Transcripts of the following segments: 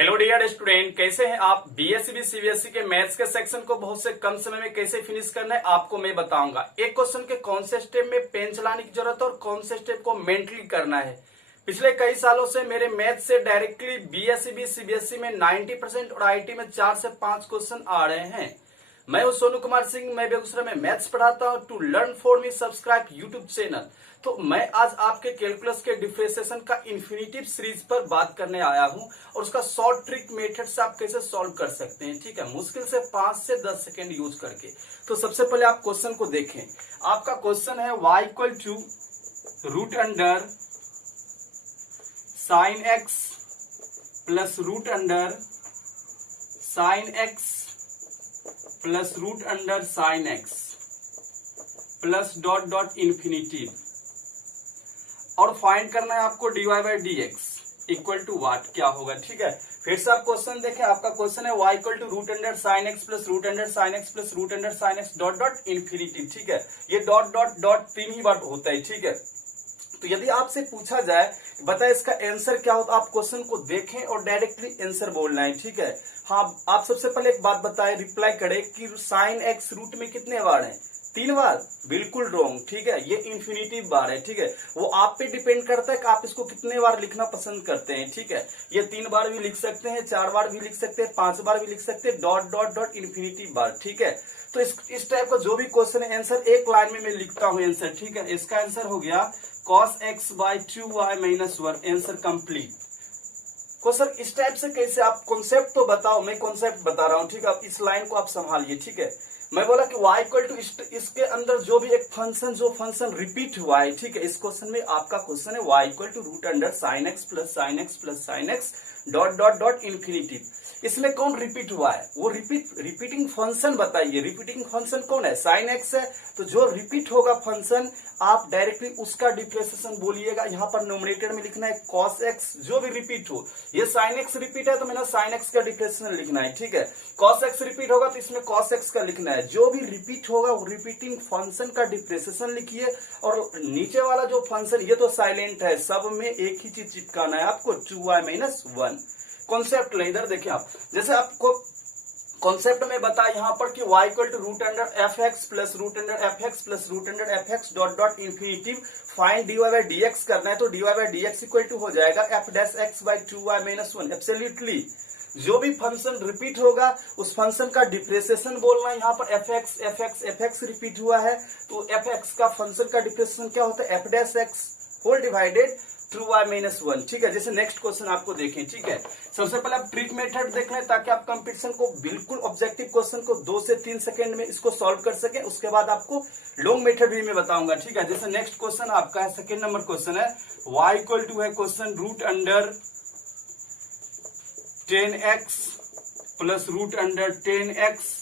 Hello dear student, कैसे हैं आप। बीएससी सीबीएसई के मैथ्स के सेक्शन को बहुत से कम समय में कैसे फिनिश करना है आपको मैं बताऊंगा। एक क्वेश्चन के कौन से स्टेप में पेन चलाने की जरूरत है और कौन से स्टेप को मेंटली करना है। पिछले कई सालों से मेरे मैथ्स से डायरेक्टली बीएससी सीबीएसई में 90% और आईटी में 4 से 5 क्वेश्चन आ रहे हैं। मैं हूं सोनू कुमार सिंह, मैं बेगूसराय में मैथ्स पढ़ाता हूं। To learn for me subscribe YouTube channel. तो मैं आज आपके कैलकुलस के डिफरेंशिएशन का इन्फिनिटिव सीरीज पर बात करने आया हूं और उसका शॉर्ट ट्रिक मेथड से आप कैसे सॉल्व कर सकते हैं। ठीक है, मुश्किल से 5 से 10 सेकेंड यूज करके। तो सबसे पहले आप क्वेश्चन को देखें। आपका क्वेश्चन है y equal to root under sine x plus root under sine x plus root under sine x plus dot dot infinitive और फाइंड करना है आपको dy by d x equal to what क्या होगा। ठीक है, फिर से आप क्वेश्चन देखें। आपका क्वेश्चन है y equal to root under sine x plus root under sine x plus root under sine x dot dot infinitive. ठीक है, ये डॉट डॉट डॉट 3 ही बार होता है। ठीक है, तो यदि आपसे पूछा जाए बताए इसका आंसर क्या होता, आप क्वेश्चन को देखें और डायरेक्टली आंसर बोलना है। ठीक है, हाँ, आप सबसे पहले एक बात बताएं, रिप्लाई करें कि साइन एक्स रूट में कितने बार है, 3 बार। बिल्कुल रॉन्ग। ठीक है, ये इन्फिनिटिव बार है। ठीक है, वो आप पे डिपेंड करता है कि आप इसको कितने बार लिखना पसंद करते हैं। ठीक है, ये 3 बार भी लिख सकते हैं, 4 बार भी लिख सकते हैं, 5 बार भी लिख सकते हैं, डॉट डॉट डॉट इन्फिनिटिव बार। ठीक है, तो इस टाइप का जो भी क्वेश्चन है आंसर एक लाइन में मैं लिखता हूं आंसर। ठीक है, इसका आंसर हो गया cos x by 2y minus 1। Answer complete. को सर इस टाइप से कैसे, आप कॉन्सेप्ट तो बताओ। मैं कॉन्सेप्ट बता रहा हूं। ठीक है, इस लाइन को आप संभालिए। ठीक है, मैं बोला कि y इक्वल टू इसके अंदर जो भी एक फंक्शन जो फंक्शन रिपीट हुआ है। ठीक है, इस क्वेश्चन में आपका क्वेश्चन है y equal to root under sine x plus sine x plus sine x dot dot dot infinitive. इसमें कौन रिपीट हुआ है, वो रिपीटिंग फंक्शन बताइए। रिपीटिंग फंक्शन कौन है, साइन एक्स है। तो जो रिपीट होगा फंक्शन आप डायरेक्टली उसका डिफरेंशिएशन बोलिएगा। यहाँ पर न्यूमरेटर में लिखना है cos x, जो भी रिपीट हो। ये sin x रिपीट है तो मैंने sin x का डिफरेंशिएशन लिखना है। ठीक है, cos x रिपीट होगा तो इसमें cos x का लिखना है। जो भी रिपीट होगा वो रिपीटिंग फंक्शन का डिफरेंशिएशन लिखिए। और नीचे वाला जो फंक्शन ये तो साइलेंट है, सब में एक ही चीज चिपकाना है आपको, 2y माइनस 1। कॉन्सेप्ट ले इधर देखिए आप, जैसे आपको कॉन्सेप्ट में बता यहाँ पर कि y equal to root under f x plus root under f x plus root under f x dot dot infinitive find dy by d x करना है। तो dy by d x equal to हो जाएगा f dash x by 2y minus 1। Absolutely जो भी function repeat होगा उस function का डिफरेंशिएशन बोलना है। यहाँ पर f x f x f x repeat हुआ है तो एफ एक्स का फंक्शन का डिफरेंशिएशन क्या होता है, f dash x whole divided 2y minus 1। ठीक है, जैसे नेक्स्ट क्वेश्चन आपको देखें। ठीक है, सबसे पहले आप ट्रिक मेथड देख लें ताकि आप कंपटीशन को बिल्कुल ऑब्जेक्टिव क्वेश्चन को 2 से 3 सेकंड में इसको सॉल्व कर सकें। उसके बाद आपको लॉन्ग मेथड भी मैं बताऊंगा। ठीक है, जैसे नेक्स्ट क्वेश्चन आपका है, सेकंड नंबर क्वेश्चन है y इक्वल टू है question root under 10x plus root under 10x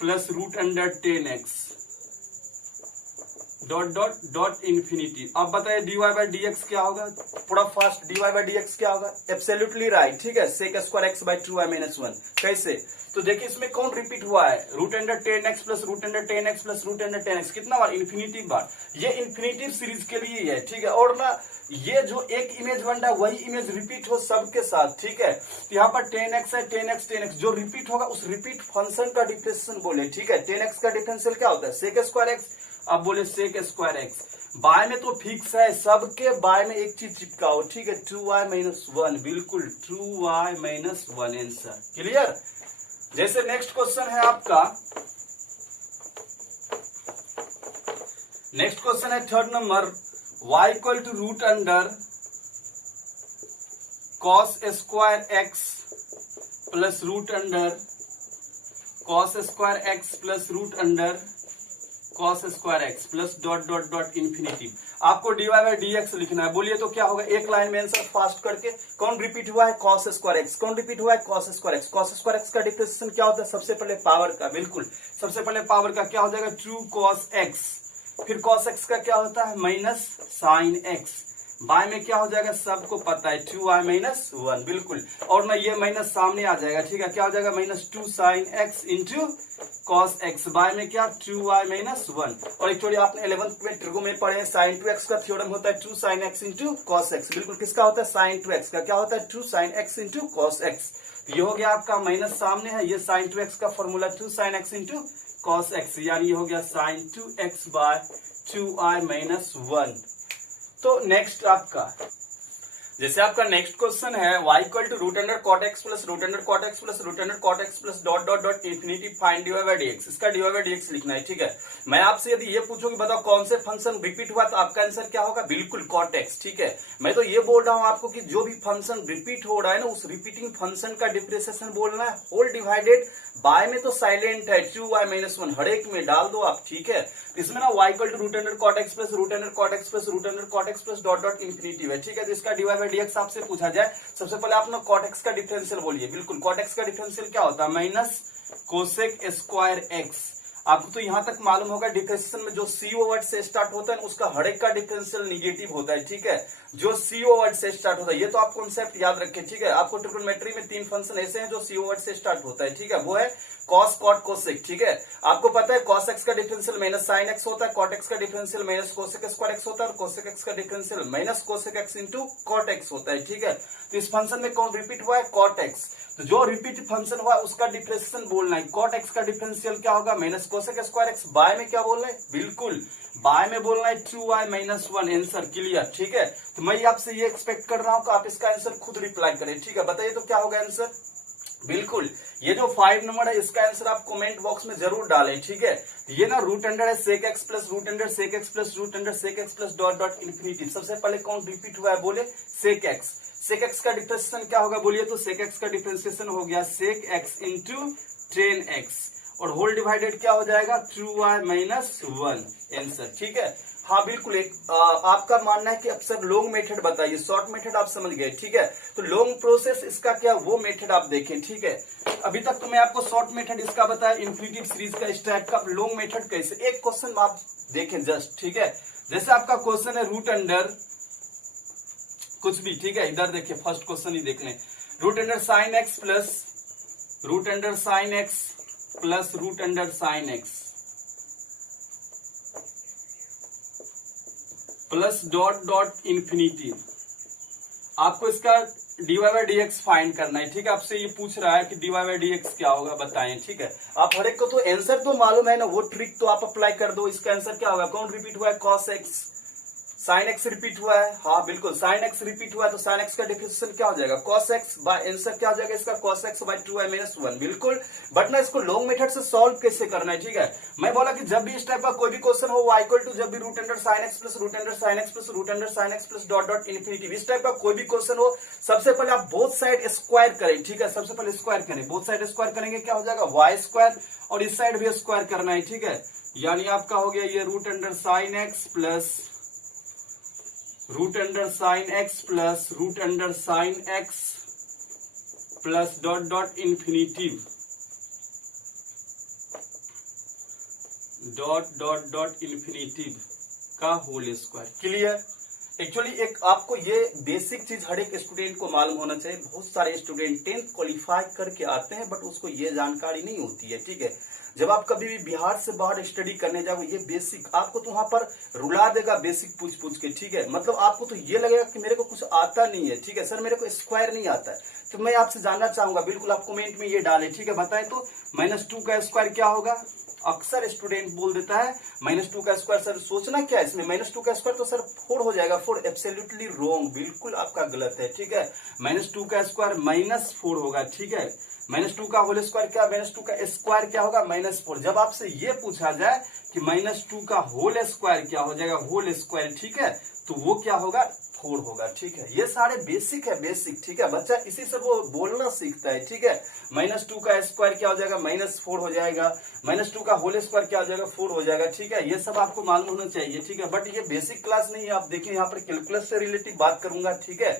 plus root under 10x dot dot dot infinity. अब बताइए dy बाई डी एक्स क्या होगा, थोड़ा fast. dy by d x क्या होगा, absolutely right. ठीक है, sec square x by 2y minus 1। कैसे, तो देखिए इसमें कौन रिपीट हुआ है, root under 10x plus root under 10x plus root under 10x कितना बार, इन्फिनिटिव बार। ये इन्फिनिटिव सीरीज के लिए है। ठीक है, और ना ये जो एक इमेज बन रहा है वही इमेज रिपीट हो सबके साथ। ठीक है, तो यहाँ पर 10x है, 10x 10x जो रिपीट होगा उस रिपीट फंक्शन का डिफरेंशिएशन बोले। ठीक है, 10x का डिफरेंशियल क्या होता है, सेक स्क्वायर एक्स। अब बोले सेक स्क्वायर एक्स, बाय में तो फिक्स है, सबके बाय में एक चीज चिपकाओ। ठीक है, 2y माइनस 1, बिल्कुल 2y माइनस 1 आंसर क्लियर। जैसे नेक्स्ट क्वेश्चन है आपका, नेक्स्ट क्वेश्चन है third number y equal to root under cos square x plus root under cos square x plus root under cos square x plus dot dot dot infinity. आपको dy by d x लिखना है। बोलिए तो क्या होगा, एक line में answer fast करके। कौन रिपीट हुआ है, cos स्क्वायर एक्स। कौन रिपीट हुआ है, cos square x. cos square x का डिफरेंशिएशन क्या होता है, सबसे पहले पावर का। बिल्कुल, सबसे पहले पावर का क्या हो जाएगा, 2 cos x। फिर cos x का क्या होता है, माइनस साइन x। बाय में क्या हो जाएगा, सबको पता है 2y माइनस 1, बिल्कुल। और ना ये माइनस सामने आ जाएगा, ठीक है, क्या हो जाएगा minus 2 sine x into cos x, by में क्या 2y माइनस 1। और एक्चुअली आपने 11th में ट्रिगो में पढ़े साइन 2x का थ्योरम होता है 2 sine x into cos x, बिल्कुल। किसका होता है, साइन 2x का, क्या होता है 2 sine x into cos x। ये हो गया आपका माइनस सामने है, ये साइन 2x का formula 2 sine x into cos x, यानी ये हो गया sign 2x bye 2y minus 1। तो नेक्स्ट आपका, जैसे आपका नेक्स्ट क्वेश्चन है y equal to root under cot x plus root under cot x plus root under cot x plus dot dot dot infinity find d y by d x. इसका d y by d x लिखना है, ठीक है। मैं आपसे यदि ये पूछूं कि बताओ कौन से फंक्शन रिपीट हुआ, तो आपका आंसर क्या होगा, बिल्कुल कॉट एक्स, ठीक है। मैं तो ये बोल रहा हूं आपको कि जो भी फंक्शन रिपीट हो रहा है ना, उस रिपीटिंग फंक्शन का डिफरेंशिएशन बोलना है, होल डिवाइडेड बाय में तो साइलेंट है 2y माइनस 1, हर एक में डाल दो आप, ठीक है। इसमें ना y equal to root under cot x plus root under cot x plus root under cot x plus dot dot infinity है, ठीक है। तो इसका d y by d x आपसे पूछा जाए, सबसे पहले आप ना कॉट एक्स का डिफरेंशियल बोलिए, बिल्कुल। कॉट एक्स का डिफरेंशियल क्या होता है, माइनस कोसेक स्क्वायर एक्स। आपको तो यहां तक मालूम होगा डिफरेंशिएशन में जो सीओ वर्ड से स्टार्ट होता है उसका हर एक का डिफरेंशियल निगेटिव होता है, ठीक है। जो सीओ वर्ड से स्टार्ट होता है, ये तो आप कॉन्सेप्ट याद रखें, ठीक है। आपको ट्रिग्नोमेट्री में 3 फंक्शन ऐसे हैं जो सीओ वर्ड से स्टार्ट होता है, ठीक है। वो है कॉस कॉट कोसेक, ठीक है। आपको पता है कॉस एक्स का डिफरेंशियल माइनस साइन एक्स होता है, कॉट एक्स का differential minus cosec square x होता है, और कोसेक एक्स का differential minus cosec x into cot x होता है, ठीक है। तो इस फंक्शन में कौन रिपीट हुआ है, कॉट एक्स। तो जो रिपीट फंक्शन हुआ उसका डिफरेंशिएशन बोलना है। कॉट एक्स का डिफरेंशियल क्या होगा, minus cosec square x. By में क्या बोलना है, बिल्कुल बाय में बोलना है 2y माइनस 1, आंसर क्लियर, ठीक है। तो मैं आपसे ये एक्सपेक्ट कर रहा हूं कि आप इसका आंसर खुद रिप्लाई करें, ठीक है। बताइए तो क्या होगा आंसर, बिल्कुल ये जो 5 नंबर है इसका आंसर आप कमेंट बॉक्स में जरूर डालें, ठीक है। ये ना रूट अंडर है sec x plus root under sec x plus root under sec x plus dot dot infinity. सबसे पहले कौन रिपीट हुआ है, बोले सेक एक्स। सेक एक्स का डिफरेंशिएशन क्या होगा, बोलिए तो। सेक एक्स का डिफरेंशिएशन हो गया sec x into tan x, और होल डिवाइडेड क्या हो जाएगा 2y माइनस 1, आंसर, ठीक है। हाँ बिल्कुल, एक आपका मानना है कि अब सब लॉन्ग मेथड बताइए, शॉर्ट मेथड आप समझ गए, ठीक है। तो लॉन्ग प्रोसेस इसका क्या, वो मेथड आप देखें, ठीक है। अभी तक तो मैं आपको शॉर्ट मेथड इसका बताया, इन्फिनिटिव सीरीज का इस टाइप का। लॉन्ग मेथड कैसे, एक क्वेश्चन आप देखें जस्ट, ठीक है। जैसे आपका क्वेश्चन है रूट अंडर कुछ भी, ठीक है। इधर देखिए फर्स्ट क्वेश्चन ही देख लें, root under sine x plus root under sine x plus root under sine x plus dot dot infinity. आपको इसका dy by d x find करना है, ठीक है। आपसे ये पूछ रहा है कि dy बाई डी एक्स क्या होगा, बताएं, ठीक है। आप हर एक को तो आंसर तो मालूम है ना, वो ट्रिक तो आप अप्लाई कर दो। इसका आंसर क्या होगा, कौन रिपीट हुआ है, cos x. Sine x repeat हुआ है, हाँ बिल्कुल साइन एक्स रिपीट हुआ है, तो साइन एक्स का डिफरेंशिएशन क्या हो जाएगा, कॉस एक्स बाय, आंसर क्या हो जाएगा इसका, cos x by 2y minus 1, बिल्कुल। बट ना इसको लॉन्ग मेथड से सॉल्व कैसे करना है, ठीक है। मैं बोला कि जब भी इस टाइप का कोई भी क्वेश्चन हो, y इक्वल टू जब भी root under sine x plus root under sine x plus root under sine x plus dot dot infinity, इस टाइप का कोई भी क्वेश्चन हो, सबसे पहले आप बोथ साइड स्क्वायर करें, ठीक है। सबसे पहले स्क्वायर करें, बोथ साइड स्क्वायर करेंगे क्या हो जाएगा वाई स्क्वायर, और इस साइड भी स्क्वायर करना है, ठीक है। यानी आपका हो गया ये root under sine x plus root under sine x plus root under sine x plus dot dot infinity dot dot dot infinity का होल स्क्वायर, क्लियर। एक्चुअली एक आपको ये बेसिक चीज हर एक स्टूडेंट को मालूम होना चाहिए। बहुत सारे स्टूडेंट 10th क्वालिफाई करके आते हैं बट उसको ये जानकारी नहीं होती है, ठीक है। जब आप कभी भी बिहार से बाहर स्टडी करने जाओ, ये बेसिक आपको तो वहां पर रुला देगा, बेसिक पूछ पूछ के, ठीक है। मतलब आपको तो ये लगेगा कि मेरे को कुछ आता नहीं है, ठीक है सर, मेरे को स्क्वायर नहीं आता है। तो मैं आपसे जानना चाहूंगा, बिल्कुल आप कमेंट में ये डालें, ठीक है। बताएं तो -2 का स्क्वायर क्या होगा। अक्सर स्टूडेंट बोल देता है -2 का स्क्वायर, सर सोचना क्या है इसमें, -2 का स्क्वायर तो सर 4 हो जाएगा। 4 एब्सोल्युटली रॉन्ग, बिल्कुल आपका गलत है, ठीक है। -2 का स्क्वायर -4 होगा, ठीक है। -2 का होल स्क्वायर क्या, -2 का स्क्वायर क्या होगा -4। जब आपसे ये पूछा जाए कि -2 का होल स्क्वायर क्या हो जाएगा, होल स्क्वायर, ठीक है, तो वो क्या होगा 4 होगा, ठीक है। ये सारे बेसिक है, बेसिक, ठीक है। बच्चा इसी से वो बोलना सीखता है, ठीक है। -2 का स्क्वायर क्या हो जाएगा -4 हो जाएगा, -2 का होल स्क्वायर क्या हो जाएगा 4 हो जाएगा, ठीक है। ये सब आपको मालूम होना चाहिए, ठीक है। बट ये बेसिक क्लास नहीं है, आप देखिए यहाँ पर कैलकुलस से रिलेटिव बात करूंगा, ठीक है।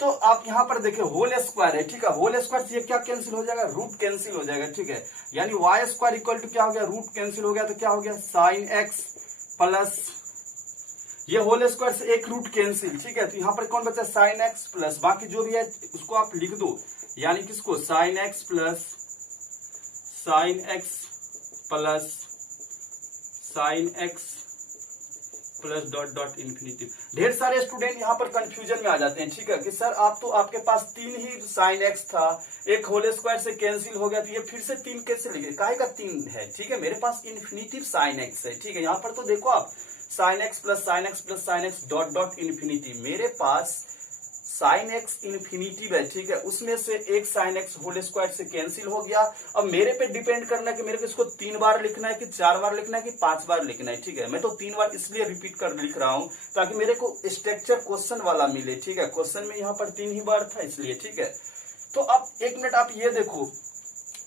तो आप यहाँ पर देखिए होल स्क्वायर है, ठीक है। होल स्क्वायर से ये क्या कैंसिल हो जाएगा, रूट कैंसिल हो जाएगा, ठीक है। यानी वाई स्क्वायर इक्वल टू क्या हो गया, रूट कैंसिल हो गया, तो क्या हो गया साइन एक्स प्लस ये होल स्क्वायर से एक रूट कैंसिल, ठीक है। तो यहाँ पर कौन बचा, साइन एक्स प्लस बाकी जो भी है उसको आप लिख दो, यानी किसको, sign x plus sine x plus sine x plus dot dot infinity. ढेर सारे स्टूडेंट यहाँ पर कंफ्यूजन में आ जाते हैं, ठीक है, कि सर आप तो आपके पास 3 ही साइन एक्स था, एक होल स्क्वायर से कैंसिल हो गया, तो ये फिर से 3 कैसे लिखे, काहे का 3 है, ठीक है, मेरे पास इन्फिनिटिव साइन एक्स है, ठीक है। यहाँ पर तो देखो आप sign x plus sine x plus sine x dot dot infinity, मेरे पास साइन एक्स इन्फिनिटिव है, ठीक है, उसमें से एक साइन एक्स होल स्क्वायर से कैंसिल हो गया। अब मेरे पे डिपेंड करना है कि मेरे को इसको 3 बार लिखना है कि 4 बार लिखना है कि 5 बार लिखना है, ठीक है। मैं तो 3 बार इसलिए रिपीट कर लिख रहा हूं ताकि मेरे को स्ट्रक्चर क्वेश्चन वाला मिले, ठीक है। क्वेश्चन में यहाँ पर 3 ही बार था इसलिए, ठीक है। तो अब 1 मिनट आप ये देखो,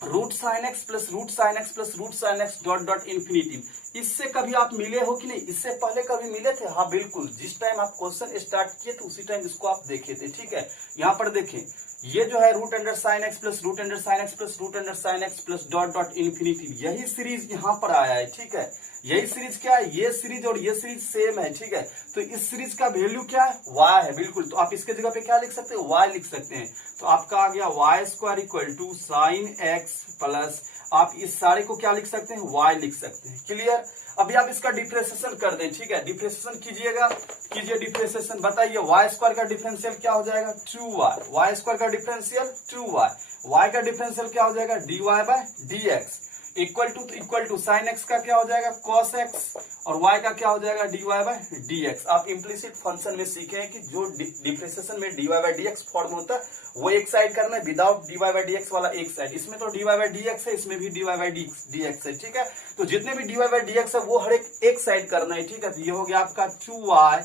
root sine x plus root sine x plus root sine x dot dot infinity, इससे कभी आप मिले हो कि नहीं, इससे पहले कभी मिले थे, हाँ बिल्कुल, जिस टाइम आप क्वेश्चन स्टार्ट किए थे उसी टाइम इसको आप देखे थे, ठीक है। यहाँ पर देखें, ये जो है root under sine x plus root under sine x plus root under sine x plus dot dot infinity, यही सीरीज यहाँ पर आया है, ठीक है। यही सीरीज क्या है, ये सीरीज और ये सीरीज सेम है, ठीक है। तो इस सीरीज का वैल्यू क्या है, y है, बिल्कुल। तो आप इसके जगह पे क्या लिख सकते हैं, y लिख सकते हैं। तो आपका आ गया y square equal to sine x plus, आप इस सारे को क्या लिख सकते हैं, y लिख सकते हैं। क्लियर। अभी आप इसका डिफ्रेंसिएशन कर दें, ठीक है, डिफ्रेंसिएशन कीजिएगा, कीजिए डिफ्रेंसिएशन, बताइए वाई स्क्वायर का डिफरेंशियल क्या हो जाएगा, 2y, वाई स्क्वायर का डिफरेंशियल 2y, y का डिफरेंशियल क्या हो जाएगा, dy by dx, equal to sine x का क्या हो जाएगा, कॉस एक्स, और y का क्या हो जाएगा, dy बाय dx। आप इम्प्लिसिट फंक्शन में सीखे हैं कि जो डिफरेंशिएशन में dy बाय dx फॉर्म होता है वो एक साइड करना है, विदाउट dy बाय dx वाला एक साइड, इसमें तो dy बाय dx है, इसमें भी dy बाय dx है, ठीक है। तो जितने भी dy बाय dx है वो हर एक साइड करना है, ठीक है। तो ये हो गया आपका 2y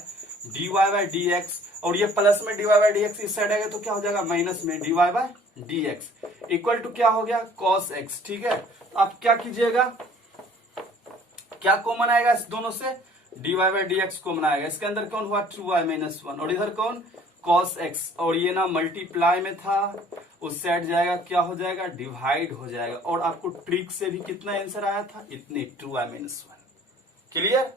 dy बाय dx, और ये प्लस में dy बाय dx इस साइड आएगा तो क्या हो जाएगा, माइनस में dy by dx, equal to क्या हो गया, cos x, ठीक है। आप क्या कीजिएगा, क्या कॉमन आएगा इस दोनों से, dy बाय dx कॉमन आएगा, इसके अंदर कौन हुआ 2y माइनस 1, और इधर कौन cos x, और ये ना मल्टीप्लाई में था, उस साइड जाएगा क्या हो जाएगा, डिवाइड हो जाएगा, और आपको ट्रिक से भी कितना आंसर आया था, इतने 2y माइनस 1। क्लियर।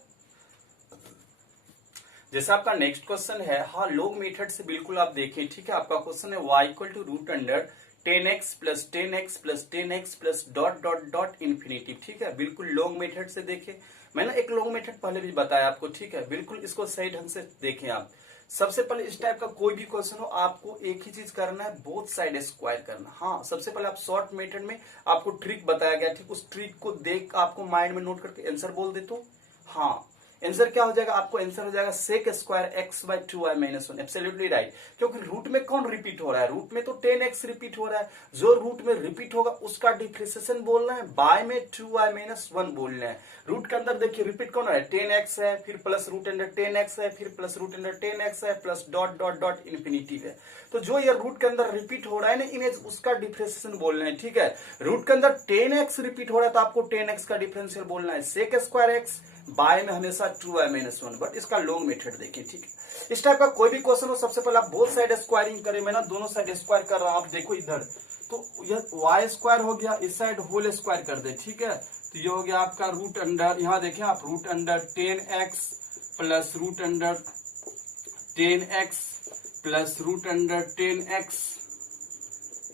जैसा आपका नेक्स्ट क्वेश्चन है, हाँ लोग मेथड से बिल्कुल आप देखें, ठीक है। आपका क्वेश्चन है y equal to root under 10x plus 10x plus 10x plus dot dot dot infinity, ठीक है। बिल्कुल लॉन्ग मेथड से देखें, मैंने एक लॉन्ग मेथड पहले भी बताया आपको, ठीक है। बिल्कुल इसको सही ढंग से देखें आप। सबसे पहले इस टाइप का कोई भी क्वेश्चन हो, आपको एक ही चीज करना है, बोथ साइड स्क्वायर करना। हाँ, सबसे पहले आप शॉर्ट मेथड में आपको ट्रिक बताया गया, ठीक, उस ट्रिक को देख आपको माइंड में नोट करके आंसर बोल दे तो हाँ आंसर क्या हो जाएगा, आपको आंसर हो जाएगा sec square x by 2y minus 1, absolutely right. क्योंकि रूट में कौन रिपीट हो रहा है, रूट में तो 10x रिपीट हो रहा है, जो रूट में रिपीट होगा उसका डिफरेंशिएशन बोलना है, बाय में 2y माइनस 1 बोलना है। रूट के अंदर देखिए रिपीट कौन है, 10x है, फिर प्लस रूट अंडर 10x है, फिर प्लस रूट अंडर 10x है, plus dot dot dot infinity है। तो जो ये रूट के अंदर रिपीट हो रहा है ना इमेज, उसका डिफरेंशिएशन बोलना है, ठीक है। रूट के अंदर 10x रिपीट हो रहा है तो आपको 10x का डिफरेंशियल बोलना है, सेक स्क्वायर एक्स बाय में हमेशा 2y माइनस 1, बट इसका लॉन्ग मेथड देखिए, ठीक है। इस टाइप का कोई भी क्वेश्चन हो, सबसे पहले आप बोथ साइड स्क्वायरिंग करें, मैं ना दोनों साइड स्क्वायर कर रहा हूं, आप देखो इधर, तो यह y स्क्वायर हो गया, इस साइड होल स्क्वायर कर दे, ठीक है। तो ये हो गया आपका रूट अंडर, यहाँ देखें आप, root under 10x plus root under 10x plus root under 10x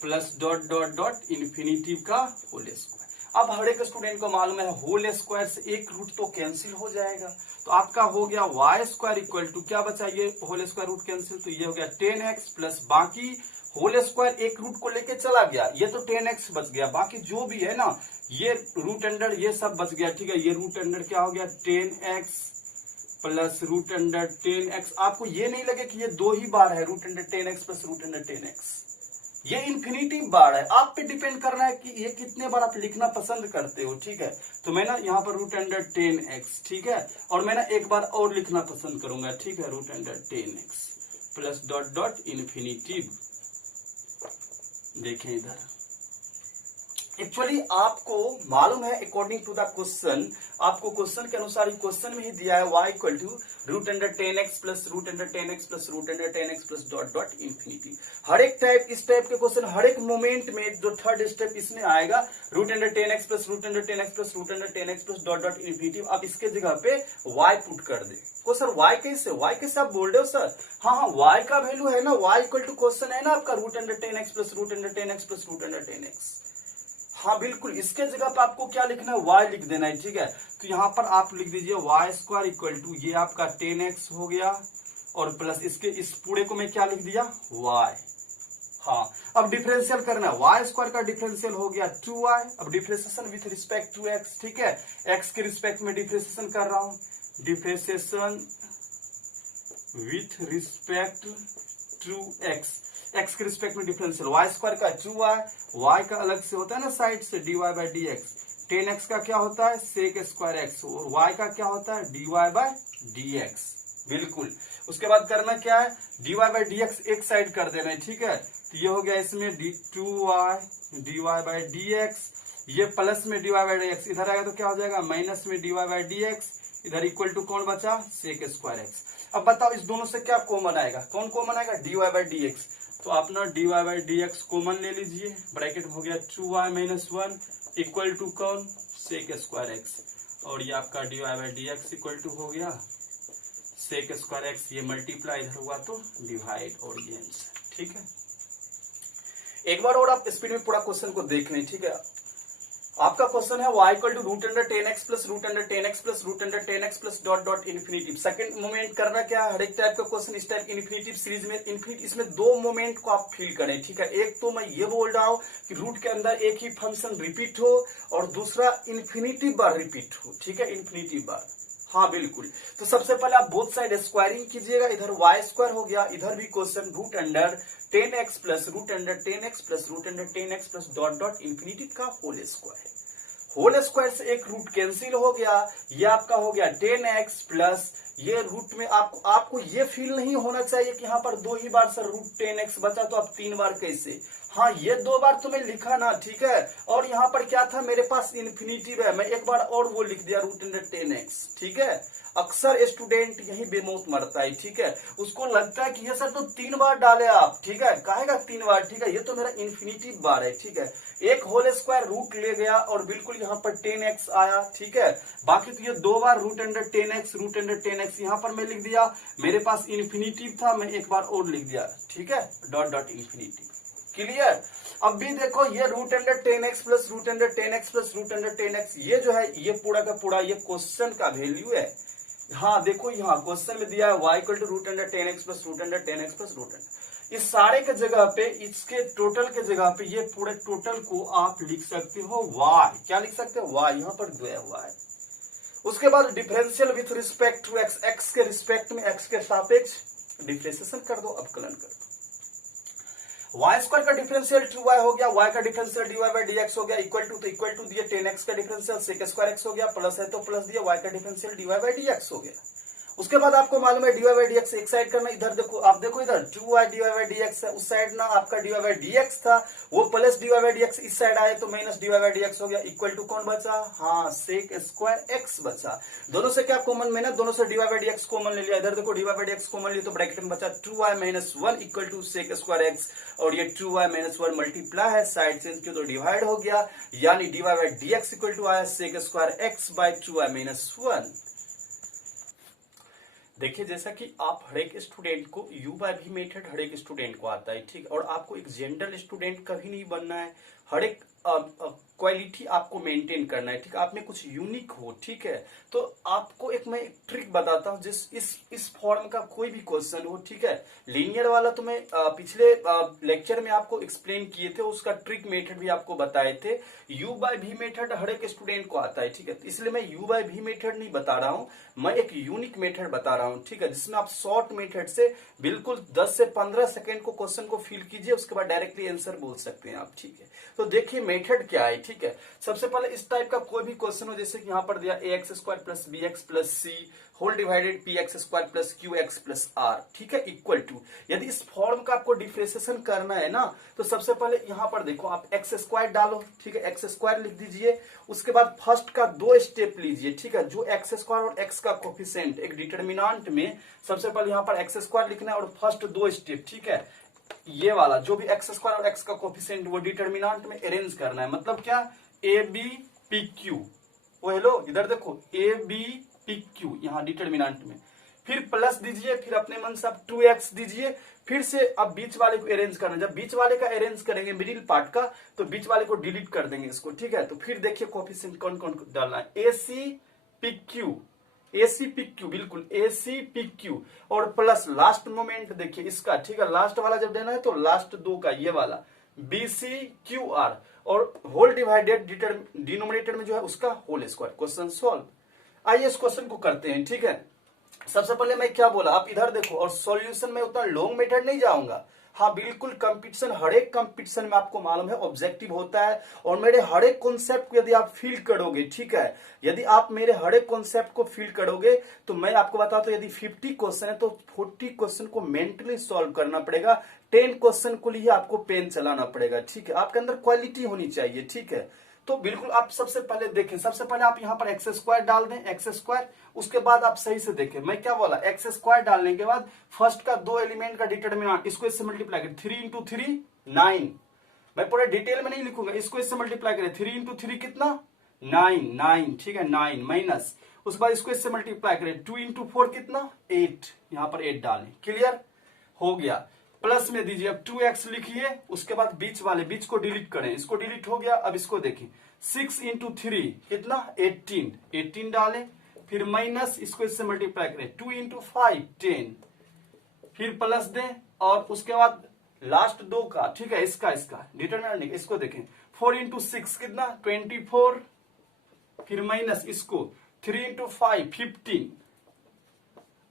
plus dot dot dot infinity का होल स्क्वायर। अब हर एक स्टूडेंट को मालूम है होल स्क्वायर से एक रूट तो कैंसिल हो जाएगा, तो आपका हो गया वाई स्क्वायर इक्वल टू क्या बचा, ये होल स्क्वायर रूट कैंसिल, तो ये हो गया 10x प्लस बाकी होल स्क्वायर एक रूट को लेके चला गया, ये तो 10x बच गया, बाकी जो भी है ना ये रूट अंडर ये सब बच गया, ठीक है। ये रूट अंडर क्या हो गया 10x plus root under 10x। आपको ये नहीं लगे कि ये 2 ही बार है, root under 10x plus root under 10x, ये इन्फिनिटी बार है, आप पे डिपेंड करना है कि ये कितने बार आप लिखना पसंद करते हो, ठीक है। तो मैं ना यहाँ पर रूट अंडर 10x, ठीक है, और मैं ना एक बार और लिखना पसंद करूंगा, ठीक है, root under 10x plus dot dot infinity. देखें इधर एक्चुअली आपको मालूम है अकॉर्डिंग टू द क्वेश्चन, आपको क्वेश्चन के अनुसार ही क्वेश्चन में ही दिया है y equal to root under 10x plus root under 10x plus root under 10x plus dot dot infinity. हर एक टाइप, इस टाइप के क्वेश्चन हर एक मोमेंट में जो थर्ड स्टेप इसमें आएगा root under 10x plus root under 10x plus root under 10x plus dot dot infinity, आप इसके जगह पे y पुट कर दे। को सर y कैसे आप बोल रहे हो सर? हाँ हाँ, y का वैल्यू है ना, y इक्वल टू क्वेश्चन है ना आपका root under 10x plus root under 10x plus root under 10x। हाँ बिल्कुल, इसके जगह पर आपको क्या लिखना है, y लिख देना है, ठीक है। तो यहाँ पर आप लिख दीजिए वाई स्क्वायर इक्वल टू ये आपका 10x हो गया और प्लस इसके इस पूरे को मैं क्या लिख दिया y। हाँ, अब डिफरेंशियल करना है, वाई स्क्वायर का डिफरेंशियल हो गया 2y। अब differentiation with respect to x, ठीक है, x के रिस्पेक्ट में डिफरेंशिएशन कर रहा हूं, differentiation with respect to x के रिस्पेक्ट में डिफरेंशियल, वाई स्क्वायर का 2y, y का अलग से होता है ना साइड से dy by d x, 10x का क्या होता है सेक स्क्वायर x और y का क्या होता है dy बाई डी एक्स। बिल्कुल, उसके बाद करना क्या है, dy बाई डी एक्स एक साइड कर देना है, ठीक है। तो ये हो गया इसमें 2y dy by d x, ये प्लस में dy बाई डी एक्स, इधर आएगा तो क्या हो जाएगा माइनस में dy बाई डी एक्स, इधर इक्वल टू कौन बचा सेक स्क्वायर x। अब बताओ इस दोनों से क्या कॉमन आएगा, कौन कॉमन आएगा dy बाई डी एक्स, तो आप ना dy by d x common ले लीजिए, ब्रैकेट हो गया 2y माइनस 1 इक्वल टू कौन सेक स्क्वायर x, और ये आपका dy by d x equal to हो गया सेक स्क्वायर x, ये मल्टीप्लाई इधर हुआ तो डिवाइड, और ये आंसर, ठीक है। एक बार और आप स्पीड में पूरा क्वेश्चन को देख लें, ठीक है। आपका क्वेश्चन है y equal to root under 10x plus root under 10x plus root under 10x plus dot dot infinitive. Second moment करना क्या है, हर एक टाइप का क्वेश्चन इस टाइप इन्फिनिटिव सीरीज में इसमें दो मोमेंट को आप फील करें, ठीक है। एक तो मैं ये बोल रहा हूं कि रूट के अंदर एक ही फंक्शन रिपीट हो और दूसरा इन्फिनिटिव बार रिपीट हो, ठीक है, इन्फिनिटिव बार। हाँ बिल्कुल, तो सबसे पहले आप बोथ साइड स्क्वायरिंग कीजिएगा, इधर y स्क्वायर हो गया, इधर भी question root under 10x plus root under 10x plus root under 10x plus dot dot infinity का होल स्क्वायर। होल स्क्वायर से एक रूट कैंसिल हो गया, ये आपका हो गया 10x प्लस ये रूट में आपको ये फील नहीं होना चाहिए कि यहाँ पर दो ही बार सर रूट 10x बचा तो अब 3 बार कैसे, हाँ ये 2 बार तो मैं लिखा ना, ठीक है। और यहाँ पर क्या था मेरे पास इन्फिनिटिव है, मैं एक बार और वो लिख दिया रूट अंडर 10x, ठीक है। अक्सर स्टूडेंट यही बेमौत मरता है, ठीक है, उसको लगता है कि ये सर तो 3 बार डाले आप, ठीक है, कहेगा 3 बार, ठीक है, ये तो मेरा इन्फिनिटिव बार है, ठीक है। एक होल स्क्वायर रूट ले गया और बिल्कुल यहाँ पर 10x आया, ठीक है। बाकी तो ये 2 बार root under 10x root under 10x यहाँ पर मैं लिख दिया, मेरे पास इन्फिनिटिव था मैं एक बार और लिख दिया, ठीक है, डॉट डॉट इन्फिनिटिव। क्लियर? अब भी देखो ये root under 10x plus root under 10x plus root under 10x, ये जो है ये पूरा का पूरा ये क्वेश्चन का वैल्यू है। हाँ देखो यहाँ क्वेश्चन में दिया है y equal to root under 10x plus root under 10x plus root under, इस सारे के जगह पे इसके टोटल के जगह पे ये पूरे टोटल को आप लिख सकते हो y, क्या लिख सकते हो y, यहाँ पर दिया हुआ है। उसके बाद differential with respect to x, x के रिस्पेक्ट में x के सापेक्ष डिफरेंशिएशन कर दो, अवकलन कर दो। y स्क्वायर का डिफरेंशियल 2y हो गया, y का डिफरेंशियल dy बाई dx हो गया, इक्वल टू तो इक्वल टू दिया 10x का डिफरेंशियल सेक स्क्वायर x हो गया, प्लस है तो प्लस दिया y का डिफरेंशियल dy बाई dx हो गया। उसके बाद आपको मालूम है dy बाई dx एक साइड करना, इधर देखो आप देखो इधर 2y dy बाई dx है, उस साइड ना आपका dy बाई dx था वो प्लस dy बाई dx इस साइड आए तो माइनस dy बाई dx हो गया, इक्वल टू कौन बचा, हाँ सेक स्क्वायर x बचा। दोनों से क्या कॉमन में ना, दोनों से dy बाई dx कॉमन ले लिया, इधर देखो dy बाई dx कॉमन लिया तो ब्रैकेट में बचा 2y minus 1 equal to sec square x, और ये 2y माइनस 1 मल्टीप्लाई है साइड चेंज किया तो डिवाइड हो गया, यानी dy by dx equal to आया sec square x by 2y minus 1। देखिए जैसा कि आप हर एक स्टूडेंट को u बाय v मेथड हर एक स्टूडेंट को आता है, ठीक, और आपको एक जनरल स्टूडेंट कभी नहीं बनना है, हर एक क्वालिटी आपको मेंटेन करना है, ठीक, आप में कुछ यूनिक हो, ठीक है। तो आपको एक मैं ट्रिक बताता हूं, जिस इस फॉर्म का कोई भी क्वेश्चन हो, ठीक है, लीनियर वाला तो मैं पिछले लेक्चर में आपको एक्सप्लेन किए थे, उसका ट्रिक मेथड भी आपको बताए थे। u बाय v मेथड हर एक स्टूडेंट को आता है, ठीक है, इसलिए मैं u बाय v मेथड नहीं बता रहा हूं, मैं एक यूनिक मेथड बता रहा हूं, ठीक है, जिसमें आप शॉर्ट मेथड से बिल्कुल 10 से 15 सेकेंड को क्वेश्चन को फिल कीजिए, उसके बाद डायरेक्टली आंसर बोल सकते हैं आप, ठीक है। तो देखिए मेथड क्या है, ठीक है। सबसे पहले इस टाइप का कोई भी क्वेश्चन हो, जैसे कि यहाँ पर दिया ax² plus bx plus c whole divided px² plus qx plus r, ठीक है, इक्वल टू, यदि इस फॉर्म का आपको डिफरेंशिएशन करना है ना, तो सबसे पहले यहाँ पर देखो आप x² डालो, ठीक है, x² लिख दीजिए। उसके बाद फर्स्ट का 2 स्टेप लीजिए, ठीक है, जो x² और x का कोफिशिएंट एक डिटर्मिनेंट में, सबसे पहले यहाँ पर x² लिखना है और फर्स्ट 2 स्टेप, ठीक है, ये वाला जो भी x² और x का कोफिशिएंट वो डिटर्मिनेंट में अरेंज करना है। मतलब क्या, ए बी पी क्यू, वो हेलो इधर देखो ए बी पी क्यू यहाँ डिटर्मिनेंट में, फिर प्लस दीजिए, फिर अपने मन से आप 2x दीजिए, फिर से अब बीच वाले को अरेंज करना है। जब बीच वाले का अरेंज करेंगे मिडिल पार्ट का, तो बीच वाले को डिलीट कर देंगे इसको, ठीक है। तो फिर देखिए कोफिशिएंट कौन कौन डालना है, A C P Q, AC P Q, बिल्कुल एसी पी क्यू, और प्लस लास्ट मोमेंट देखिए इसका, ठीक है, लास्ट वाला जब देना है तो लास्ट 2 का ये वाला बी सी क्यू आर, और होल डिवाइडेड डिनोमिनेटर में जो है उसका होल स्क्वायर। Question solve. आइए इस क्वेश्चन को करते हैं, ठीक है। सबसे पहले मैं क्या बोला, आप इधर देखो, और सॉल्यूशन में उतना लॉन्ग मेथड नहीं जाऊंगा। हाँ बिल्कुल, कंपटीशन, हर एक कंपटीशन में आपको मालूम है ऑब्जेक्टिव होता है, और मेरे हर एक कॉन्सेप्ट को यदि आप फील करोगे, ठीक है, यदि आप मेरे हर एक कॉन्सेप्ट को फील करोगे, तो मैं आपको बताता हूं, यदि 50 क्वेश्चन है तो 40 क्वेश्चन को मेंटली सॉल्व करना पड़ेगा, 10 क्वेश्चन को लिए आपको पेन चलाना पड़ेगा, ठीक है। आपके अंदर क्वालिटी होनी चाहिए, ठीक है। तो बिल्कुल आप सबसे पहले देखें, सबसे पहले आप यहाँ पर x² डाल दें, x², उसके बाद आप सही से देखें मैं क्या बोला, x² डालने के बाद फर्स्ट का 2 एलिमेंट का डिटर्मिनेंट, इसको इससे मल्टीप्लाई करें, 3 इंटू 3 9, मैं पूरे डिटेल में नहीं लिखूंगा, इसको इससे मल्टीप्लाई करें, 3 इंटू 3 कितना 9, ठीक है, 9 माइनस, उसके बाद इसको इससे मल्टीप्लाई करें, 2 इंटू 4 कितना 8, यहाँ पर 8 डालें, क्लियर हो गया। प्लस में दीजिए, अब 2x लिखिए, उसके बाद बीच वाले बीच को डिलीट करें, इसको डिलीट हो गया। अब इसको देखिए, 6 इंटू 3 कितना 18 डालें, फिर माइनस, इसको इससे मल्टीप्लाई करें, 2 इंटू 5 10, फिर प्लस दें, और उसके बाद लास्ट 2 का, ठीक है, इसका डिटरमिनेंट, इसको देखें, 4 इंटू 6 कितना 24, फिर माइनस, इसको 3 इंटू 5 15,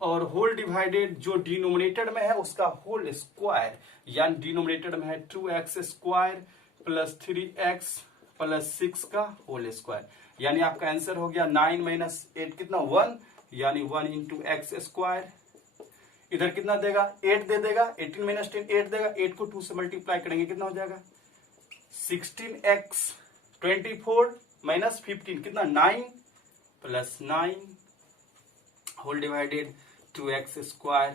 और होल डिवाइडेड जो डिनोमिनेटर में है उसका होल स्क्वायर, यानी डिनोमिनेटर में है 2x² प्लस 3x प्लस 6 का होल स्क्वायर, यानी आपका आंसर हो गया 9 माइनस 8 कितना 1, यानी 1 इंटू x²। इधर कितना देगा 8 दे देगा, 18 माइनस 10 8 देगा, 8 को 2 से मल्टीप्लाई करेंगे कितना हो जाएगा 16x, 24 माइनस 15 कितना 9 plus 9 whole divided 2x²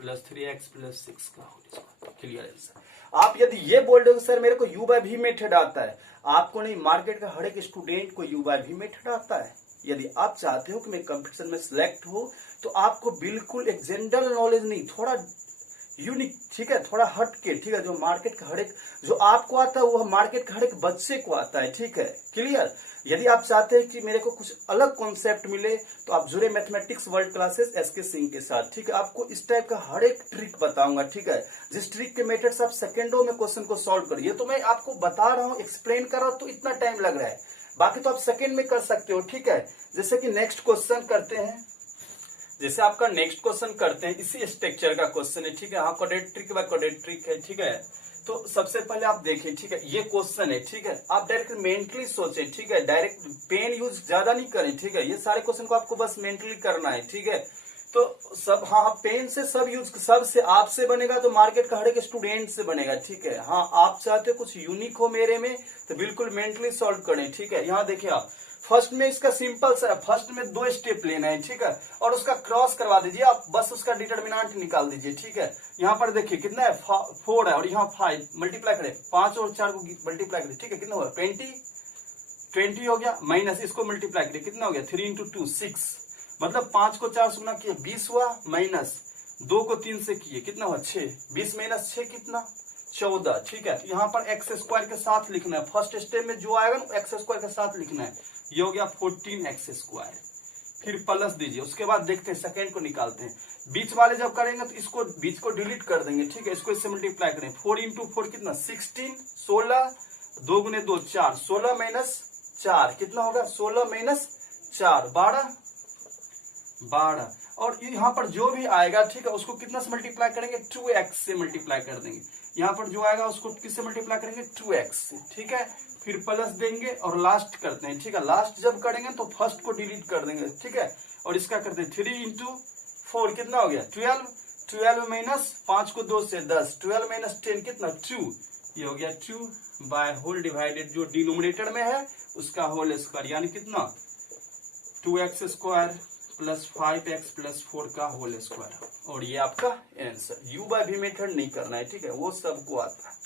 plus 3x plus 6 का होल स्क्वायर। Clear answer. आप यदि ये बोल रहे हो सर मेरे को u बाय v मेथड आता है, आपको नहीं, मार्केट का हर एक स्टूडेंट को u बाय v मेथड आता है। यदि आप चाहते हो कि मैं कंपटीशन में सिलेक्ट हो, तो आपको बिल्कुल एक जनरल नॉलेज नहीं, थोड़ा यूनिक, ठीक है, थोड़ा हट के, ठीक है, जो मार्केट का हर एक, जो आपको आता है वो मार्केट का हर एक बच्चे को आता है, ठीक है, क्लियर। यदि आप चाहते हैं कि मेरे को कुछ अलग कॉन्सेप्ट मिले, तो आप जुड़े mathematics world classes SK Singh के साथ, ठीक है। आपको इस टाइप का हर एक ट्रिक बताऊंगा, ठीक है, जिस ट्रिक के मेथड से आप सेकेंडों में क्वेश्चन को सॉल्व करिए। तो मैं आपको बता रहा हूँ, एक्सप्लेन कर रहा हूँ, तो इतना टाइम लग रहा है, बाकी तो आप सेकेंड में कर सकते हो, ठीक है। जैसे कि नेक्स्ट क्वेश्चन करते हैं, जैसे आपका नेक्स्ट क्वेश्चन करते हैं, इसी स्ट्रक्चर का क्वेश्चन है, ठीक है, हाँ क्वाड्रेटिक बाय क्वाड्रेटिक है, ठीक है। तो सबसे पहले आप देखें, ठीक है, ये क्वेश्चन है, ठीक है, आप डायरेक्ट मेंटली सोचें, ठीक है, डायरेक्ट पेन यूज ज्यादा नहीं करें, ठीक है, ये सारे क्वेश्चन को आपको बस मेंटली करना है, ठीक है। तो सब, हाँ पेन से सब यूज, सब से आपसे बनेगा तो मार्केट का हर एक स्टूडेंट से बनेगा, ठीक है। हाँ आप चाहते हो कुछ यूनिक हो मेरे में, तो बिल्कुल मेंटली सॉल्व करें, ठीक है। यहाँ देखिए आप फर्स्ट में इसका सिंपल सा, फर्स्ट में 2 स्टेप लेना है, ठीक है, और उसका क्रॉस करवा दीजिए आप, बस उसका डिटर्मिनेंट निकाल दीजिए, ठीक है। यहाँ पर देखिए कितना है 4 है, और यहाँ 5 मल्टीप्लाई करें, 5 और 4 को मल्टीप्लाई करें, ठीक है, कितना हुआ 20 हो गया, माइनस इसको मल्टीप्लाई करें, कितना हो गया 3 इंटू 2 6, मतलब 5 को 4 से गुना किए 20 हुआ, माइनस 2 को 3 से किए कितना हुआ 6, 20 माइनस 6 कितना 14, ठीक है। यहाँ पर x² के साथ लिखना है, फर्स्ट स्टेप में जो आएगा ना x² के साथ लिखना है, ये हो गया 14x², फिर प्लस दीजिए। उसके बाद देखते हैं सेकेंड को निकालते हैं, बीच वाले जब करेंगे तो इसको बीच को डिलीट कर देंगे, ठीक है, इसको इससे मल्टीप्लाई करें, 4 इंटू 4 कितना 16, 16 2 गुने 2 4, 16 माइनस 4 कितना होगा 16 माइनस 4 12, और यहाँ पर जो भी आएगा, ठीक है, उसको कितना से मल्टीप्लाई करेंगे 2x से मल्टीप्लाई कर देंगे, यहाँ पर जो आएगा उसको किससे मल्टीप्लाई करेंगे 2x से, ठीक है। फिर प्लस देंगे और लास्ट करते हैं, ठीक है। लास्ट जब करेंगे तो फर्स्ट को डिलीट कर देंगे, ठीक है। और इसका करते हैं 3 इंटू 4 कितना हो गया 12, 12 माइनस 5 को 2 से 10, 12 माइनस 10 कितना 2, ये हो गया 2 बाय होल डिवाइडेड जो डिनोमिनेटर में है उसका होल स्क्वायर, यानी कितना 2x square plus 5x plus 4 का होल स्क्वायर। और ये आपका answer. U by v method नहीं करना है, ठीक है, वो सबको आता है।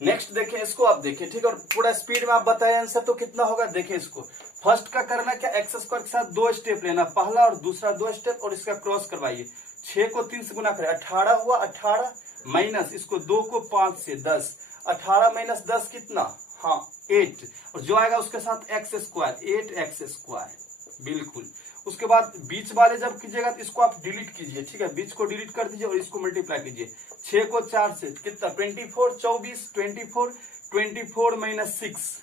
नेक्स्ट देखें इसको, आप देखिए, ठीक है, और पूरा स्पीड में आप बताएं आंसर तो कितना होगा। देखिए इसको फर्स्ट का करना क्या, एक्स स्क्वायर के साथ 2 स्टेप लेना, पहला और दूसरा 2 स्टेप, और इसका क्रॉस करवाइए। 6 को 3 से गुना करें 18 हुआ, 18 माइनस इसको 2 को 5 से 10, 18 माइनस 10 कितना, हाँ 8, और जो आएगा उसके साथ एक्स स्क्वायर 8x स्क्वायर, बिल्कुल। उसके बाद बीच वाले जब कीजिएगा तो इसको आप डिलीट कीजिए, ठीक है, बीच को डिलीट कर दीजिए और इसको मल्टीप्लाई कीजिए। 6 को 4 से कितना 24, 24, 24 माइनस 6,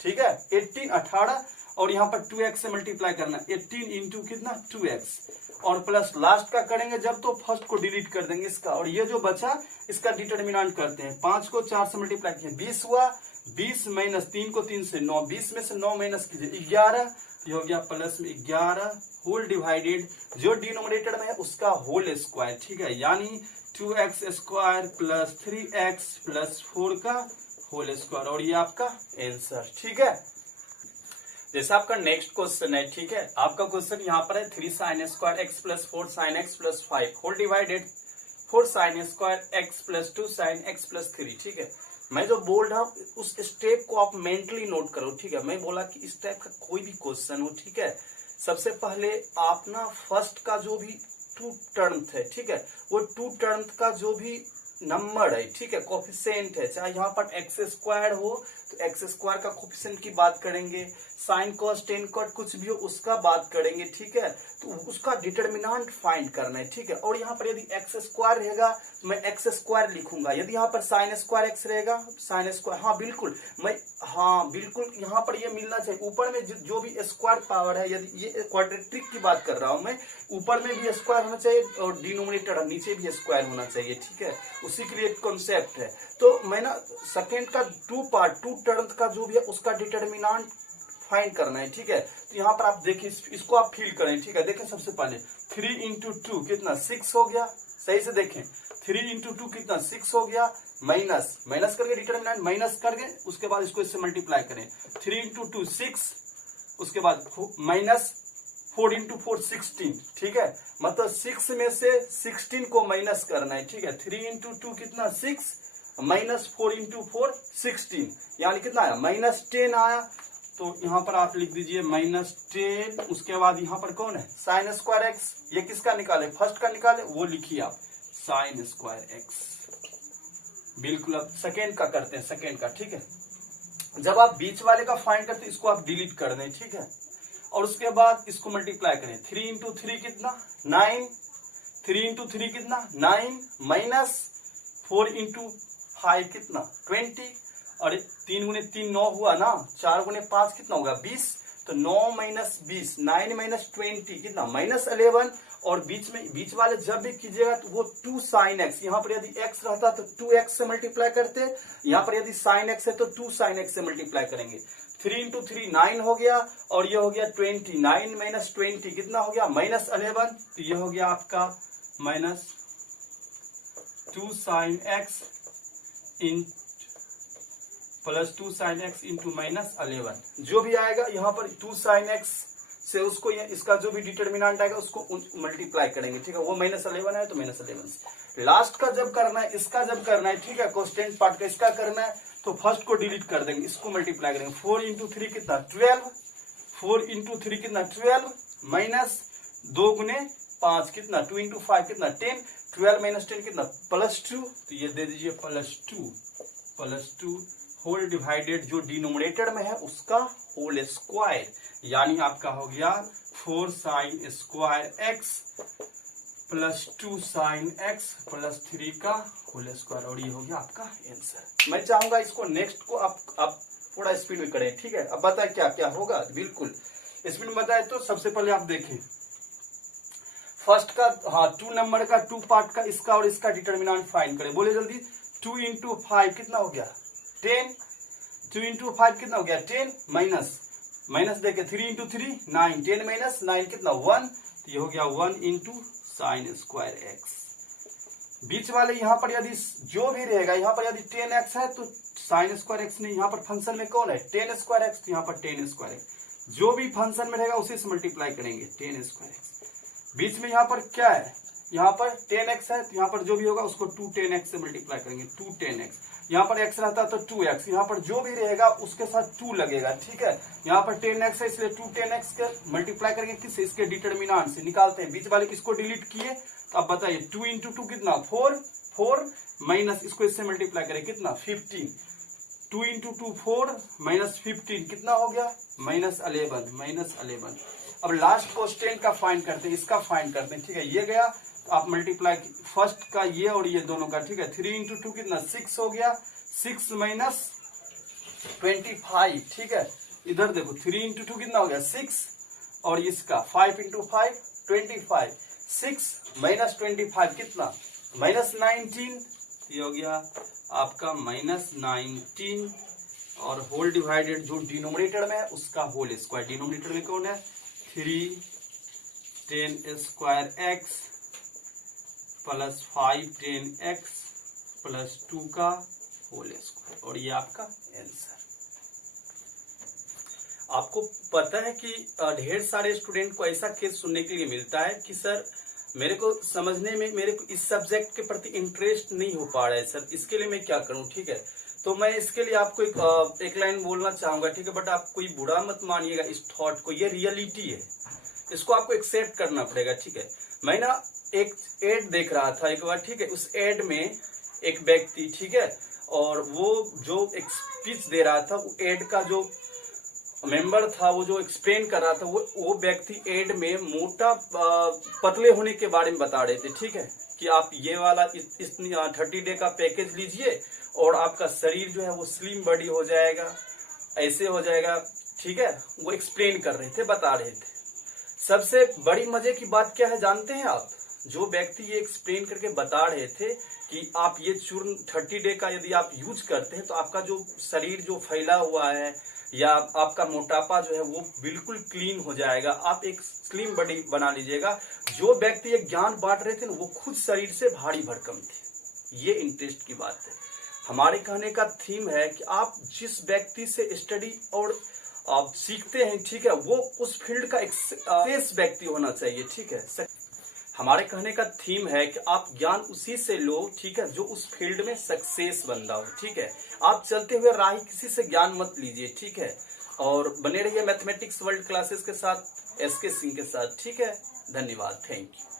ठीक है 18, 18, और यहाँ पर 2x से मल्टीप्लाई करना, 18 इंटू कितना 2x, और प्लस लास्ट का करेंगे जब तो फर्स्ट को डिलीट कर देंगे इसका, और ये जो बचा इसका डिटर्मिनेंट करते हैं। 5 को 4 से मल्टीप्लाई किए 20 हुआ, 20 माइनस 3 को 3 से 9, 20 में से 9 माइनस कीजिए 11, ये हो गया प्लस में 11 होल डिवाइडेड जो डिनोमिनेटर में है उसका होल स्क्वायर, ठीक है, यानी 2x square plus 3x plus 4 का होल स्क्वायर, और ये आपका आंसर, ठीक है। जैसा आपका नेक्स्ट क्वेश्चन है, ठीक है, आपका क्वेश्चन यहाँ पर है 3 sin square x plus 4 sin x plus 5 whole divided 4 sin square x plus 2 sin x plus 3, ठीक है। मैं जो बोल रहा हूँ उस स्टेप को आप मेंटली नोट करो, ठीक है। मैं बोला कि इस टाइप का कोई भी क्वेश्चन हो, ठीक है, सबसे पहले आप ना फर्स्ट का जो भी 2 टर्म है, ठीक है, वो 2 टर्म का जो भी नंबर है, ठीक है, कोफिशिएंट है, चाहे यहाँ पर एक्स स्क्वायर हो तो एक्स स्क्वायर का कोफिशिएंट की बात करेंगे, साइन कॉस टेन कॉट कुछ भी हो उसका बात करेंगे, ठीक है, तो उसका डिटर्मिनेंट फाइंड करना है, ठीक है। और यहाँ पर यदि एक्स स्क्वायर रहेगा तो मैं एक्स स्क्वायर लिखूंगा, यदि यहाँ पर साइन स्क्वायर एक्स रहेगा साइन स्क्वायर, हाँ बिल्कुल, मैं हाँ बिल्कुल यहाँ पर ये मिलना चाहिए। ऊपर में जो भी स्क्वायर पावर है, यदि ये क्वाड्रेटिक की बात कर रहा हूं मैं, ऊपर में भी स्क्वायर होना चाहिए और डिनोमिनेटर नीचे भी स्क्वायर होना चाहिए, ठीक है, उसी के लिए कॉन्सेप्ट है। तो मैं ना सेकेंड का 2 टर्म का जो भी है उसका डिटर्मिनेंट फाइंड करना है, ठीक है। तो यहाँ पर आप देखिए इसको आप फील करें, ठीक है। देखें सबसे पहले 3 इंटू 2 कितना 6 हो गया, सही से देखें 3 इंटू 2 कितना 6 हो गया, माइनस माइनस करके डिटर्मिनेंट माइनस करके उसके बाद इसको इससे मल्टीप्लाई करें, 3 इंटू 2 6, उसके बाद माइनस 4 इंटू 4 16, ठीक है, मतलब 6 में से 16 को माइनस करना है, ठीक है। 3 इंटू 2 कितना 6 माइनस 4 इंटू 4 16, यानी कितना आया -10 आया। तो यहाँ पर आप लिख दीजिए -10, उसके बाद यहाँ पर कौन है साइन स्क्वायर एक्स, ये किसका निकाले फर्स्ट का निकाले, वो लिखिए आप साइन स्क्वायर एक्स, बिल्कुल। अब सेकेंड का करते हैं, सेकेंड का, ठीक है। जब आप बीच वाले का फाइंड करते हैं इसको आप डिलीट कर दें, ठीक है, और उसके बाद इसको मल्टीप्लाई करें, 3 इंटू 3 कितना 9, 3 इंटू 3 कितना 9 माइनस 4 इंटू 5 कितना 20, और 3 गुने 3 9 हुआ ना, 4 गुने 5 कितना होगा 20, तो 9 माइनस 20 9 माइनस 20 कितना -11, और बीच वाले जब भी कीजिएगा तो वो 2 sin x, यहाँ पर यदि x रहता तो 2x से मल्टीप्लाई करते, यहाँ पर यदि sin x है तो 2 sin x से मल्टीप्लाई करेंगे। 3 इंटू 3 9 हो गया, और ये हो गया 20, 9 माइनस 20 कितना हो गया -11, तो ये हो गया आपका -2 sin x in plus 2 sin x into -11, जो भी आएगा यहाँ पर 2 sin x से उसको इसका जो भी डिटर्मिनेंट आएगा उसको मल्टीप्लाई करेंगे, ठीक है, वो -11 है तो -11 से। लास्ट का जब करना है, इसका जब करना है, ठीक है, कांस्टेंट पार्ट का इसका करना है तो फर्स्ट को डिलीट कर देंगे, इसको मल्टीप्लाई करेंगे। 4 इंटू 3 कितना 12, 4 इंटू 3 कितना 12 माइनस 2 गुने 5 कितना 2 इंटू 5 कितना 10, 12 माइनस 10 कितना +2, तो ये दे दीजिए +2 होल डिवाइडेड जो डिनोमिनेटर में है उसका होल स्क्वायर, यानी आपका हो गया 4 sin square x plus 2 sin x plus 3 का होल स्क्वायर, और ये हो गया आपका आंसर। मैं चाहूंगा इसको नेक्स्ट को आप थोड़ा स्पीड में करें, ठीक है। अब बताए क्या क्या होगा, बिल्कुल स्पीड में बताए। तो सबसे पहले आप देखें फर्स्ट का, हाँ 2 नंबर का 2 पार्ट का इसका और इसका डिटर्मिनेंट फाइंड करें। बोले जल्दी। 2 इंटू 5 कितना हो गया 10, 2 इंटू 5 कितना हो गया 10, माइनस देखे 3 इंटू 3 9, 10 माइनस 9 कितना 1, तो ये हो गया 1 इंटू साइन स्क्वायर एक्स। बीच वाले यहाँ पर यदि जो भी रहेगा, यहाँ पर यदि 10x है तो साइन स्क्वायर एक्स नहीं, यहाँ पर फंक्शन में कौन है 10 स्क्वायर एक्स, तो यहाँ पर 10 स्क्वायर एक्स, जो भी फंक्शन में रहेगा उसी से मल्टीप्लाई करेंगे 10 स्क्वायर एक्स। बीच में यहाँ पर क्या है, यहाँ पर 10x है, तो यहाँ पर जो भी होगा उसको 2 10x से मल्टीप्लाई करेंगे 2 10x। यहाँ पर x रहता तो 2x, यहाँ पर जो भी रहेगा उसके साथ 2 लगेगा, ठीक है। यहाँ पर 10x है इसलिए 2 10x के मल्टीप्लाई करेंगे किससे, इसके डिटर्मिनेंट से। निकालते हैं, बीच वाले किसको डिलीट किए, तो अब बताइए 2 इंटू 2 कितना 4 माइनस इसको इससे मल्टीप्लाई करें कितना 15, 2 इंटू 2 4 माइनस 15 कितना हो गया -11। अब लास्ट क्वेश्चन का फाइंड करते हैं, इसका फाइंड करते हैं, ठीक है। ये गया तो आप मल्टीप्लाई फर्स्ट का ये और ये दोनों का, ठीक है। 3 इंटू 2 कितना 6 हो गया, 6 माइनस 25, ठीक है। इधर देखो 3 इंटू 2 कितना हो गया 6 और इसका 5 इंटू 5 25, 6 माइनस 25 कितना -19, ये हो गया आपका -19 और होल डिवाइडेड जो डिनोमिनेटर में है उसका होल स्क्वायर। डिनोमिनेटर में कौन है 3 10 square x plus 5 10x plus 2 का होल स्क्वायर, और ये आपका आंसर। आपको पता है कि ढेर सारे स्टूडेंट को ऐसा केस सुनने के लिए मिलता है कि सर मेरे को समझने में, मेरे को इस सब्जेक्ट के प्रति इंटरेस्ट नहीं हो पा रहा है सर, इसके लिए मैं क्या करूं, ठीक है। तो मैं इसके लिए आपको एक लाइन बोलना चाहूंगा, ठीक है। बट आप कोई बुरा मत मानिएगा इस थॉट को, ये रियलिटी है, इसको आपको एक्सेप्ट करना पड़ेगा, ठीक है। मैं ना एक एड देख रहा था एक बार, ठीक है। उस एड में एक व्यक्ति, ठीक है, और वो जो एक स्पीच दे रहा था, वो एड का जो मेंबर था, वो जो एक्सप्लेन कर रहा था, वो व्यक्ति एड में मोटा पतले होने के बारे में बता रहे थे, ठीक है, कि आप ये वाला इस 30 डे का पैकेज लीजिए और आपका शरीर जो है वो स्लिम बॉडी हो जाएगा, ऐसे हो जाएगा, ठीक है। वो एक्सप्लेन कर रहे थे, बता रहे थे। सबसे बड़ी मजे की बात क्या है जानते हैं आप, जो व्यक्ति ये एक्सप्लेन करके बता रहे थे कि आप ये चूर्ण 30 डे का यदि आप यूज करते हैं तो आपका जो शरीर जो फैला हुआ है या आपका मोटापा जो है वो बिल्कुल क्लीन हो जाएगा, आप एक स्लिम बॉडी बना लीजिएगा। जो व्यक्ति ये ज्ञान बांट रहे थे ना, वो खुद शरीर से भारी भरकम थे। ये इंटरेस्ट की बात है। हमारे कहने का थीम है कि आप जिस व्यक्ति से स्टडी और आप सीखते हैं, ठीक है, वो उस फील्ड का एक्सपर्ट व्यक्ति होना चाहिए, ठीक है। हमारे कहने का थीम है कि आप ज्ञान उसी से लो, ठीक है, जो उस फील्ड में सक्सेस बंदा हो, ठीक है। आप चलते हुए राह किसी से ज्ञान मत लीजिए, ठीक है। और बने रहिए मैथमेटिक्स वर्ल्ड क्लासेस के साथ, SK सिंह के साथ, ठीक है। धन्यवाद, थैंक यू।